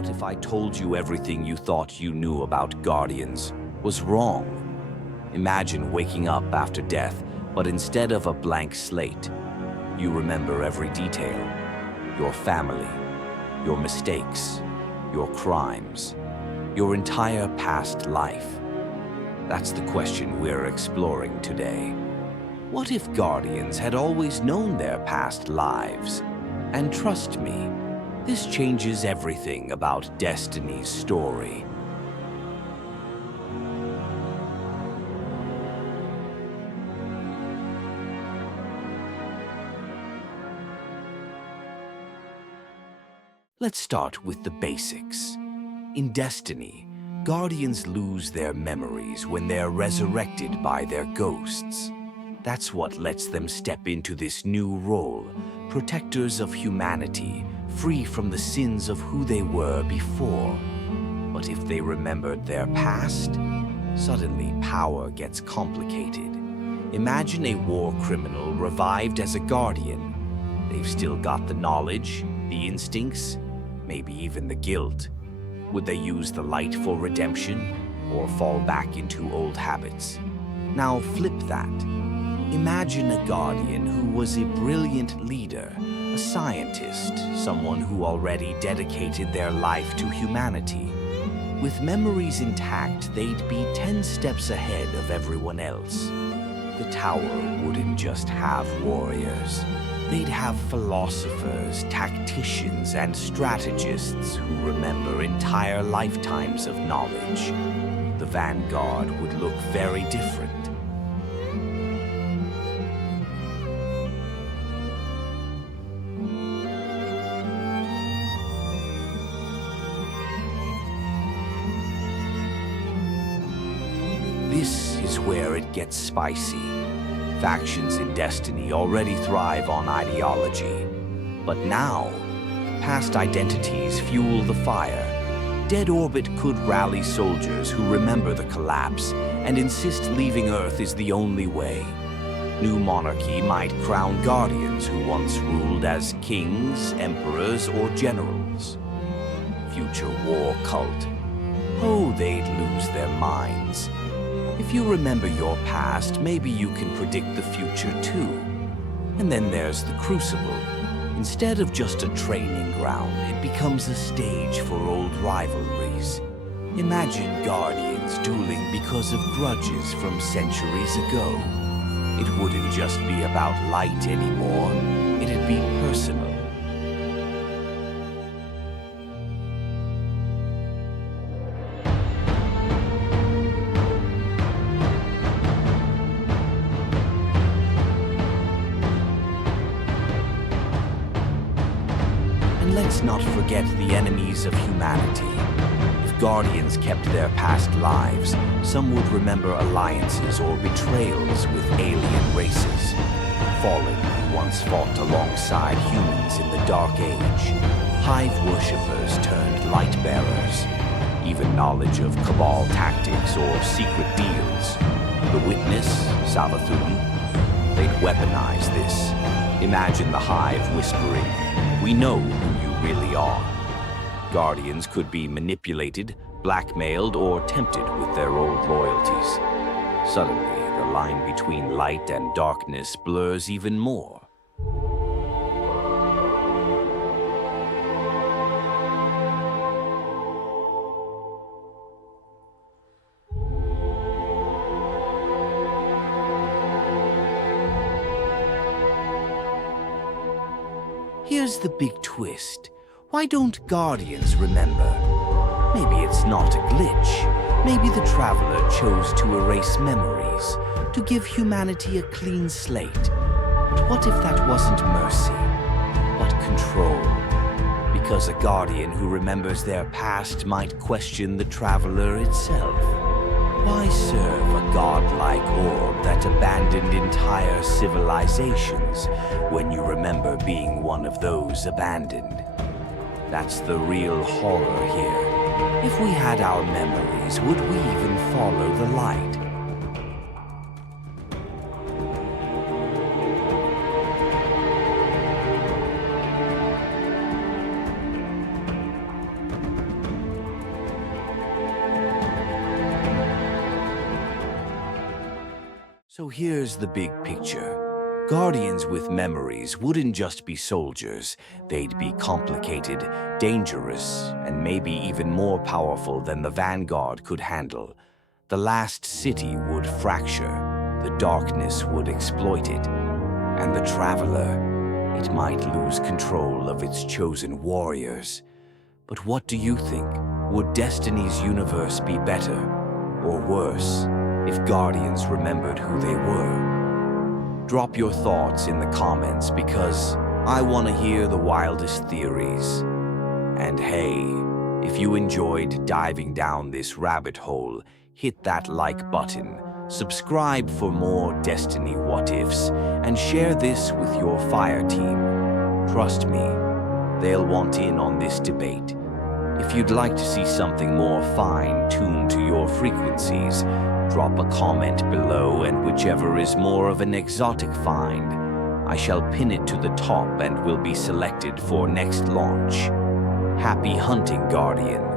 What if I told you everything you thought you knew about Guardians was wrong? Imagine waking up after death, but instead of a blank slate, you remember every detail. Your family, your mistakes, your crimes, your entire past life. That's the question we're exploring today. What if Guardians had always known their past lives? And trust me, this changes everything about Destiny's story. Let's start with the basics. In Destiny, Guardians lose their memories when they're resurrected by their ghosts. That's what lets them step into this new role, protectors of humanity, free from the sins of who they were before. But if they remembered their past, suddenly power gets complicated. Imagine a war criminal revived as a Guardian. They've still got the knowledge, the instincts, maybe even the guilt. Would they use the light for redemption or fall back into old habits? Now flip that. Imagine a Guardian who was a brilliant leader, a scientist, someone who already dedicated their life to humanity. With memories intact, they'd be 10 steps ahead of everyone else. The tower wouldn't just have warriors. They'd have philosophers, tacticians, and strategists who remember entire lifetimes of knowledge. The Vanguard would look very different. This is where it gets spicy. Factions in Destiny already thrive on ideology. But now, past identities fuel the fire. Dead Orbit could rally soldiers who remember the collapse and insist leaving Earth is the only way. New Monarchy might crown Guardians who once ruled as kings, emperors, or generals. Future war cult. Oh, they'd lose their minds. If you remember your past, maybe you can predict the future too. And then there's the Crucible. Instead of just a training ground, it becomes a stage for old rivalries. Imagine Guardians dueling because of grudges from centuries ago. It wouldn't just be about light anymore. It'd be personal. Let's not forget the enemies of humanity. If Guardians kept their past lives, some would remember alliances or betrayals with alien races. Fallen who once fought alongside humans in the Dark Age. Hive worshippers turned light bearers. Even knowledge of Cabal tactics or secret deals. The Witness, Savathun, they'd weaponize this. Imagine the Hive whispering, "We know who you really are." Guardians could be manipulated, blackmailed, or tempted with their old loyalties. Suddenly, the line between light and darkness blurs even more. Here's the big twist. Why don't Guardians remember? Maybe it's not a glitch. Maybe the Traveler chose to erase memories, to give humanity a clean slate. But what if that wasn't mercy, but control? Because a Guardian who remembers their past might question the Traveler itself. Why serve a godlike orb that abandoned entire civilizations when you remember being one of those abandoned? That's the real horror here. If we had our memories, would we even follow the light? So here's the big picture. Guardians with memories wouldn't just be soldiers. They'd be complicated, dangerous, and maybe even more powerful than the Vanguard could handle. The last city would fracture, the darkness would exploit it, and the Traveler, it might lose control of its chosen warriors. But what do you think? Would Destiny's universe be better or worse if Guardians remembered who they were? Drop your thoughts in the comments because I want to hear the wildest theories. And hey, if you enjoyed diving down this rabbit hole, hit that like button, subscribe for more Destiny What Ifs, and share this with your fire team. Trust me, they'll want in on this debate. If you'd like to see something more fine-tuned to your frequencies, drop a comment below, and whichever is more of an exotic find, I shall pin it to the top and will be selected for next launch. Happy hunting, Guardians!